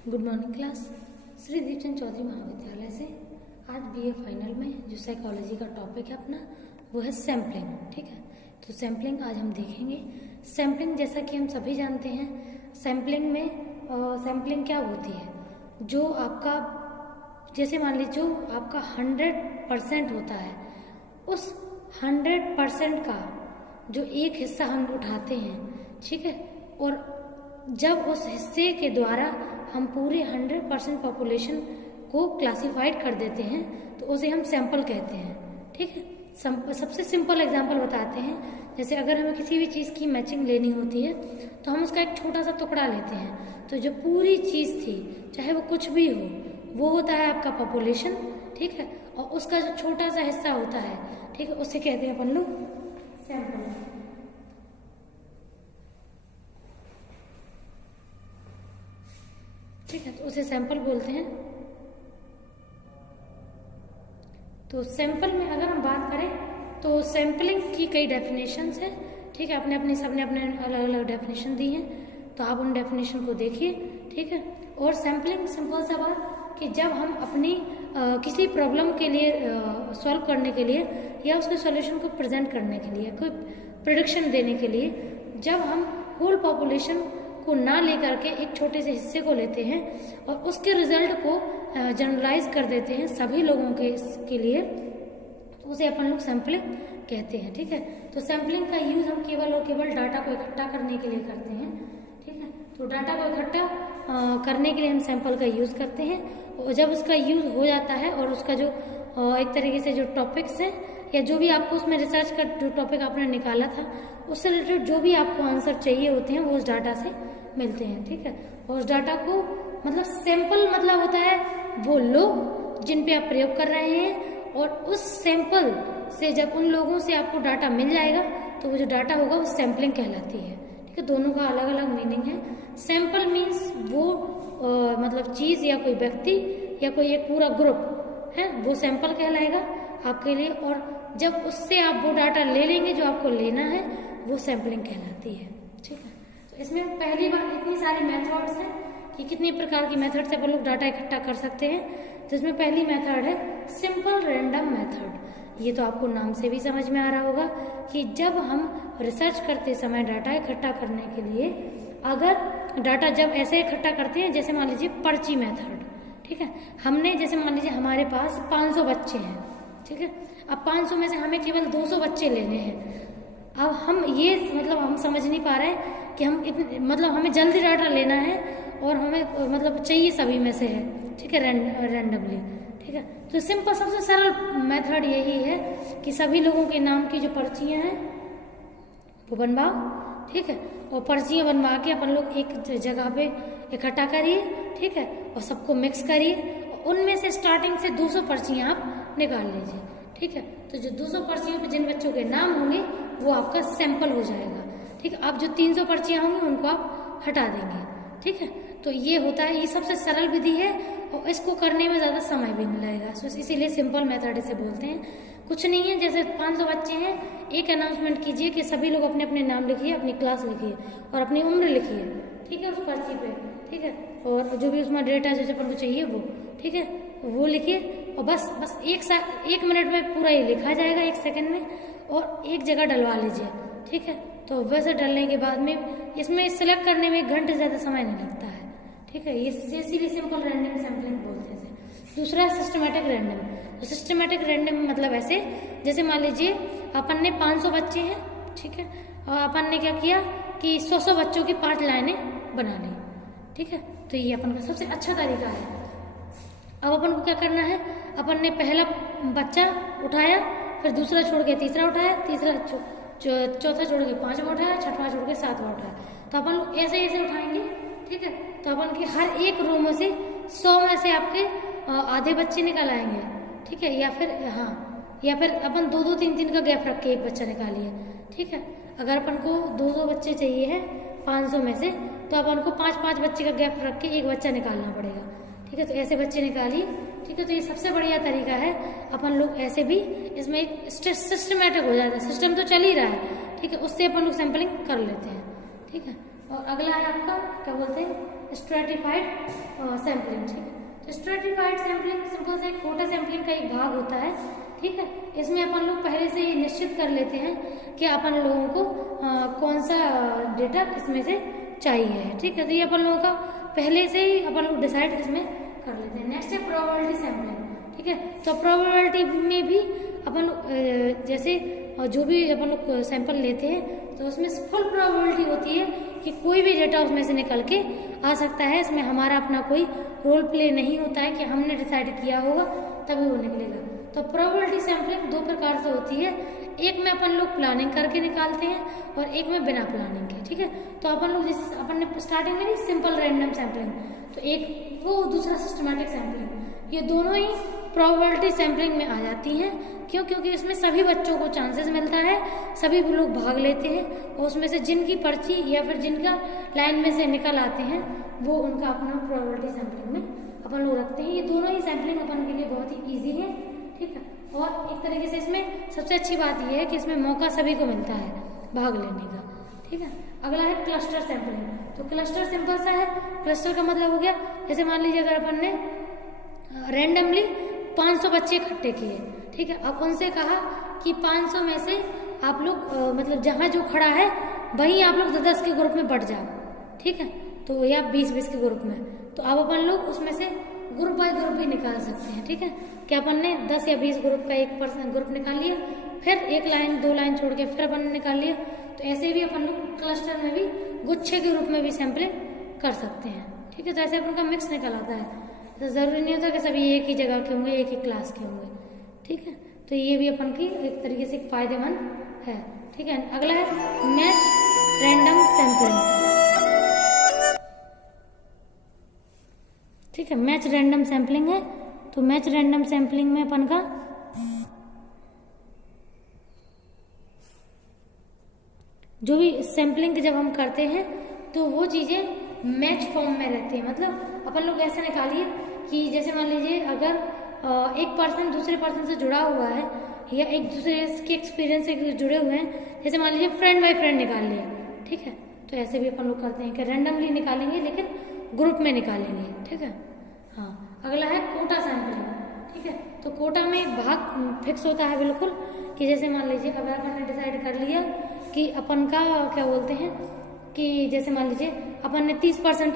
Good morning class. Shri Deepchand Chaudhary Mahavidyalaya से आज BA final में जो साइकोलॉजी का टॉपिक है अपना वो है सैम्पलिंग। ठीक है, तो सैम्पलिंग आज हम देखेंगे। सैम्पलिंग जैसा कि हम सभी जानते हैं, सैम्पलिंग में सैम्पलिंग क्या होती है, जो आपका जैसे मान लीजिए जो आपका 100% होता है, उस 100% का जो एक हिस्सा हम उठाते हैं, ठीक है, और जब उस हिस्से के द्वारा हम पूरे 100% पॉपुलेशन को क्लासिफाइड कर देते हैं तो उसे हम सैंपल कहते हैं। ठीक है, सबसे सिंपल एग्जांपल बताते हैं। जैसे अगर हमें किसी भी चीज़ की मैचिंग लेनी होती है तो हम उसका एक छोटा सा टुकड़ा लेते हैं, तो जो पूरी चीज़ थी चाहे वो कुछ भी हो वो होता है आपका पॉपुलेशन। ठीक है, और उसका जो छोटा सा हिस्सा होता है, ठीक है, उसे कहते हैं अपन लोग सैंपल। ठीक है, तो उसे सैंपल बोलते हैं। तो सैंपल में अगर हम बात करें तो सैंपलिंग की कई डेफिनेशंस हैं। ठीक है, अपने सबने अपने अलग अलग डेफिनेशन दी हैं, तो आप उन डेफिनेशन को देखिए। ठीक है, और सैंपलिंग सिंपल सा बात कि जब हम अपनी किसी प्रॉब्लम के लिए सॉल्व करने के लिए या उसके सॉल्यूशन को प्रेजेंट करने के लिए, कोई प्रेडिक्शन देने के लिए, जब हम होल पॉपुलेशन को ना लेकर के एक छोटे से हिस्से को लेते हैं और उसके रिजल्ट को जनरलाइज कर देते हैं सभी लोगों के लिए, तो उसे अपन लोग सैम्पलिंग कहते हैं। ठीक है, तो सैम्पलिंग का यूज हम केवल और केवल डाटा को इकट्ठा करने के लिए करते हैं। ठीक है, तो डाटा को इकट्ठा करने के लिए हम सैंपल का यूज करते हैं, और जब उसका यूज हो जाता है और उसका जो एक तरीके से जो टॉपिक्स है या जो भी आपको उसमें रिसर्च का जो टॉपिक आपने निकाला था उससे रिलेटेड जो भी आपको आंसर चाहिए होते हैं वो उस डाटा से मिलते हैं। ठीक है, और उस डाटा को मतलब सैंपल मतलब होता है वो लोग जिन पे आप प्रयोग कर रहे हैं, और उस सैंपल से जब उन लोगों से आपको डाटा मिल जाएगा तो वो जो डाटा होगा वो सैंपलिंग कहलाती है। ठीक है, दोनों का अलग अलग मीनिंग है। सैंपल मीन्स वो मतलब चीज या कोई व्यक्ति या कोई एक पूरा ग्रुप है, वो सैंपल कहलाएगा आपके लिए, और जब उससे आप वो डाटा ले लेंगे जो आपको लेना है वो सैंपलिंग कहलाती है। ठीक है, तो इसमें पहली बार इतनी सारी मेथड्स हैं कि कितनी प्रकार की मेथड से अपन लोग डाटा इकट्ठा कर सकते हैं। तो इसमें पहली मेथड है सिंपल रैंडम मेथड। ये तो आपको नाम से भी समझ में आ रहा होगा कि जब हम रिसर्च करते समय डाटा इकट्ठा करने के लिए, अगर डाटा जब ऐसे इकट्ठा करते हैं जैसे मान लीजिए पर्ची मेथड। ठीक है, हमने जैसे मान लीजिए हमारे पास 500 बच्चे हैं। ठीक है, अब 500 में से हमें केवल 200 बच्चे लेने हैं। अब हम ये मतलब हम समझ नहीं पा रहे हैं कि हम इतने मतलब हमें जल्दी डाटा लेना है और हमें मतलब चाहिए सभी में से है। ठीक है, रैंडमली। ठीक है, तो सिंपल सबसे सरल मेथड यही है कि सभी लोगों के नाम की जो पर्चियां हैं वो बनवाओ। ठीक है, और पर्चियां बनवा के अपन लोग एक जगह पे इकट्ठा करिए। ठीक है, और सबको मिक्स करिए, उनमें से स्टार्टिंग से 200 पर्चियां आप निकाल लीजिए। ठीक है, तो जो 200 पर्चियों पे जिन बच्चों के नाम होंगे वो आपका सैंपल हो जाएगा। ठीक है, अब जो 300 पर्चियां होंगी उनको आप हटा देंगे। ठीक है, तो ये होता है, ये सबसे सरल विधि है और इसको करने में ज़्यादा समय भी नहीं लगेगा, तो इसीलिए सिंपल मेथड इसे बोलते हैं। कुछ नहीं है, जैसे 500 बच्चे हैं, एक अनाउंसमेंट कीजिए कि सभी लोग अपने अपने नाम लिखिए, अपनी क्लास लिखिए और अपनी उम्र लिखिए। ठीक है, उस पर्ची पे। ठीक है, और जो भी उसमें डेटा जो अपन को चाहिए वो, ठीक है, वो लिखिए, और बस एक मिनट में पूरा ये लिखा जाएगा, 1 सेकंड में, और एक जगह डलवा लीजिए। ठीक है, तो वैसे डलने के बाद में इसमें सिलेक्ट करने में 1 घंटे से ज़्यादा समय नहीं लगता है। ठीक है, ये इसीलिए सिंपल रैंडम सैम्पलिंग बोलते हैं। दूसरा है सिस्टमैटिक रैंडम। तो सिस्टमैटिक रैंडम मतलब ऐसे, जैसे मान लीजिए अपन ने 500 बच्चे हैं। ठीक है, और अपन ने क्या किया कि 100 बच्चों की 5 लाइनें बना ली। ठीक है, तो ये अपन का सबसे अच्छा तरीका है। अब अपन को क्या करना है, अपन ने पहला बच्चा उठाया, फिर दूसरा छोड़ के तीसरा उठाया, तीसरा चौथा छोड़ के 5वां उठाया, 6वां छोड़ के 7वां उठाया। तो अपन लोग ऐसे ऐसे उठाएंगे। ठीक है, तो अपन के हर एक रो में से 100 में से आपके आधे बच्चे निकल आएंगे। ठीक है, या फिर अपन 2-2, 3-3 का गैप रख के एक बच्चा निकालिए। ठीक है, अगर अपन को 200 बच्चे चाहिए हैं 500 में से, तो अपन को 5-5 बच्चे का गैप रख के एक बच्चा निकालना पड़ेगा। ठीक है, तो ऐसे बच्चे निकालिए। ठीक है, तो ये सबसे बढ़िया तरीका है। अपन लोग ऐसे भी इसमें एक सिस्टमैटिक हो जाता है, सिस्टम तो चल ही रहा है। ठीक है, उससे अपन लोग सैंपलिंग कर लेते हैं। ठीक है, और अगला है आपका क्या बोलते हैं स्ट्रेटिफाइड सैम्पलिंग। ठीक है, तो स्ट्रेटिफाइड सैम्पलिंग सिंपल से कोटा सैम्पलिंग का एक भाग होता है। ठीक है, इसमें अपन लोग पहले से ही निश्चित कर लेते हैं कि अपन लोगों को कौन सा डेटा किसमें से चाहिए। ठीक है, तो ये अपन लोगों का पहले से ही अपन लोग डिसाइड इसमें कर लेते हैं। नेक्स्ट है प्रोबेबिलिटी सैम्पलिंग। ठीक है, तो प्रोबेबिलिटी में भी अपन लोग जैसे जो भी अपन लोग सैंपल लेते हैं तो उसमें फुल प्रोबेबिलिटी होती है कि कोई भी डेटा उसमें से निकल के आ सकता है। इसमें हमारा अपना कोई रोल प्ले नहीं होता है कि हमने डिसाइड किया होगा तभी वो निकलेगा। तो प्रोबेबिलिटी सैम्पलिंग दो प्रकार से होती है, एक में अपन लोग प्लानिंग करके निकालते हैं और एक में बिना प्लानिंग के। ठीक है, तो अपन लोग जैसे अपन ने स्टार्टिंग में सिंपल रैंडम सैम्पलिंग, तो एक वो, दूसरा सिस्टमैटिक सैम्पलिंग, ये दोनों ही प्रोबेबिलिटी सैम्पलिंग में आ जाती हैं। क्यों? क्योंकि इसमें सभी बच्चों को चांसेस मिलता है, सभी लोग भाग लेते हैं और उसमें से जिनकी पर्ची या फिर जिनका लाइन में से निकल आते हैं वो उनका अपना प्रोबेबिलिटी सैम्पलिंग में अपन लोग रखते हैं। ये दोनों ही सैम्पलिंग अपन के लिए बहुत ही ईजी है। ठीक है, और एक तरीके से इसमें सबसे अच्छी बात यह है कि इसमें मौका सभी को मिलता है भाग लेने का। ठीक है, अगला है क्लस्टर सैम्पलिंग। तो क्लस्टर सिंपल सा है। क्लस्टर का मतलब हो गया, जैसे मान लीजिए अगर अपन ने रैंडमली 500 बच्चे इकट्ठे किए। ठीक है, अब उनसे कहा कि 500 में से आप लोग मतलब जहाँ जो खड़ा है वहीं आप लोग 10 के ग्रुप में बट जाओ। ठीक है, तो या 20-20 के ग्रुप में, तो अब अपन लोग उसमें से ग्रुप बाय ग्रुप भी निकाल सकते हैं। ठीक है, कि अपन ने 10 या 20 ग्रुप का एक पर्सन ग्रुप निकाल लिया, फिर एक लाइन 2 लाइन छोड़ के फिर अपन ने निकाल लिया। तो ऐसे भी अपन लोग क्लस्टर में भी गुच्छे के रूप में भी सैम्पलिंग कर सकते हैं। ठीक है, तो ऐसे अपन का मिक्स निकल आता है। तो जरूरी नहीं होता कि सभी एक ही जगह के होंगे, एक ही क्लास के होंगे। ठीक है, तो ये भी अपन की एक तरीके से फायदेमंद है। ठीक है, अगला है मैच रैंडम सैम्पलिंग। ठीक है, मैच रैंडम सैम्पलिंग है। तो मैच रैंडम सैम्पलिंग में अपन का जो भी सैम्पलिंग जब हम करते हैं तो वो चीजें मैच फॉर्म में रहती है। मतलब अपन लोग ऐसे निकालिए कि जैसे मान लीजिए अगर एक पर्सन दूसरे पर्सन से जुड़ा हुआ है या एक दूसरे के एक्सपीरियंस से जुड़े हुए हैं, जैसे मान लीजिए फ्रेंड बाय फ्रेंड निकाल लिया। ठीक है, तो ऐसे भी अपन लोग करते हैं कि रैंडमली निकालेंगे लेकिन ग्रुप में निकालेंगे। ठीक है, हाँ, अगला है कोटा सैम्पलिंग। ठीक है, तो कोटा में भाग फिक्स होता है बिल्कुल कि जैसे मान लीजिए अगर अपन ने डिसाइड कर लिया कि अपन का क्या बोलते हैं कि जैसे मान लीजिए अपन ने 30%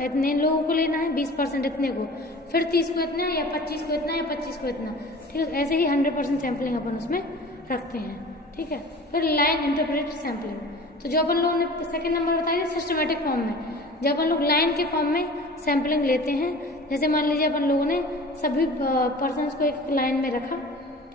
इतने लोगों को लेना है, 20% इतने को, फिर 30 को इतना या 25 को इतना या 25 को इतना। ठीक है, ऐसे ही 100% सैम्पलिंग अपन उसमें रखते हैं। ठीक है, फिर लाइन इंटरप्रेटेड सैम्पलिंग, तो जो अपन लोगों ने सेकंड नंबर बताया सिस्टमैटिक फॉर्म में, जब अपन लोग लाइन के फॉर्म में सैम्पलिंग लेते हैं, जैसे मान लीजिए अपन लोगों ने सभी पर्सन्स को एक लाइन में रखा।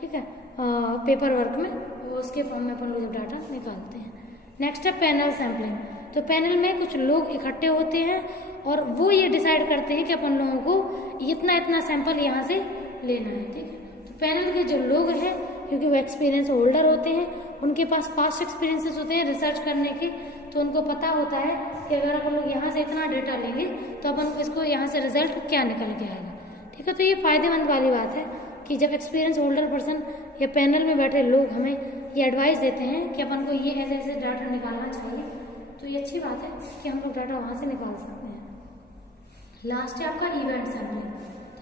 ठीक है, पेपर वर्क में, उसके फॉर्म में अपन लोग जब डाटा निकालते हैं। नेक्स्ट है पैनल सैम्पलिंग। तो पैनल में कुछ लोग इकट्ठे होते हैं और वो ये डिसाइड करते हैं कि अपन लोगों को इतना इतना सैंपल यहाँ से लेना है। ठीक है, तो पैनल के जो लोग हैं क्योंकि वो एक्सपीरियंस होल्डर होते हैं, उनके पास पास्ट एक्सपीरियंसेस होते हैं रिसर्च करने के, तो उनको पता होता है कि अगर अपन लोग यहाँ से इतना डेटा लेंगे तो अपन इसको यहाँ से रिजल्ट क्या निकल के आएगा। ठीक है, तो ये फायदेमंद वाली बात है कि जब एक्सपीरियंस होल्डर पर्सन या पैनल में बैठे लोग हमें ये एडवाइस देते हैं कि अपन को ये ऐसे ऐसे डाटा निकालना चाहिए, तो ये अच्छी बात है कि हम लोग डाटा वहाँ से निकाल सकते हैं। लास्ट है आपका इवेंट सैम्पलिंग।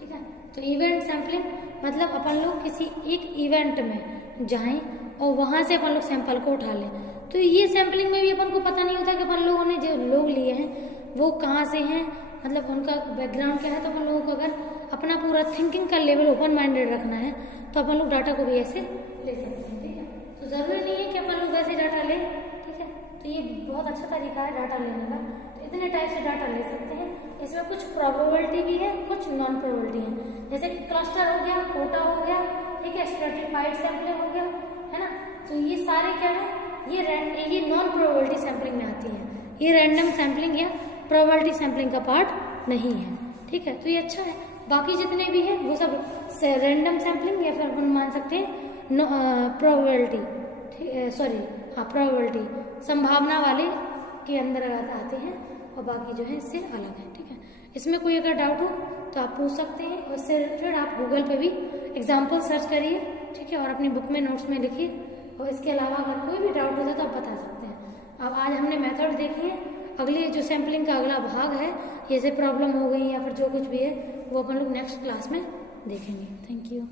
ठीक है, तो इवेंट सैम्पलिंग मतलब अपन लोग किसी एक इवेंट में जाएं और वहाँ से अपन लोग सैंपल को उठा लें। तो ये सैम्पलिंग में भी अपन को पता नहीं होता कि अपन लोगों ने जो लोग लिए हैं वो कहाँ से हैं, मतलब उनका बैकग्राउंड क्या है। तो अपन लोगों को अगर अपना पूरा थिंकिंग का लेवल ओपन माइंडेड रखना है तो अपन लोग डाटा को भी ऐसे ले सकते हैं। ठीक है, तो जरूरी नहीं है कि अपन लोग वैसे डाटा लें। ठीक है, तो ये बहुत अच्छा तरीका है डाटा लेने का। तो इतने टाइप से डाटा ले सकते हैं। इसमें कुछ प्रोबेबिलिटी भी है, कुछ नॉन प्रोबेबिलिटी है, जैसे कि क्लस्टर हो गया, कोटा हो गया, ठीक है, स्ट्रेटिफाइड सैम्पलिंग हो गया, है ना। तो ये सारे क्या है, ये नॉन प्रोबेबिलिटी सैम्पलिंग में आती है। ये रैंडम सैम्पलिंग या प्रोबेबिलिटी सैम्पलिंग का पार्ट नहीं है। ठीक है, तो ये अच्छा है। बाकी जितने भी हैं वो सब रैंडम सैम्पलिंग या फिर अपन मान सकते हैं प्रोबेबिलिटी, प्रोबेबिलिटी संभावना वाले के अंदर आते हैं और बाकी जो है इससे अलग है। ठीक है, इसमें कोई अगर डाउट हो तो आप पूछ सकते हैं, और इससे रिलेटेड आप गूगल पे भी एग्जाम्पल सर्च करिए। ठीक है, और अपनी बुक में नोट्स में लिखिए, और इसके अलावा अगर कोई भी डाउट होता है तो आप बता सकते हैं। अब आज हमने मेथड देखी है, अगली जो सैम्पलिंग का अगला भाग है, जैसे प्रॉब्लम हो गई या फिर जो कुछ भी है, वो अपन लोग नेक्स्ट क्लास में देखेंगे। Thank you.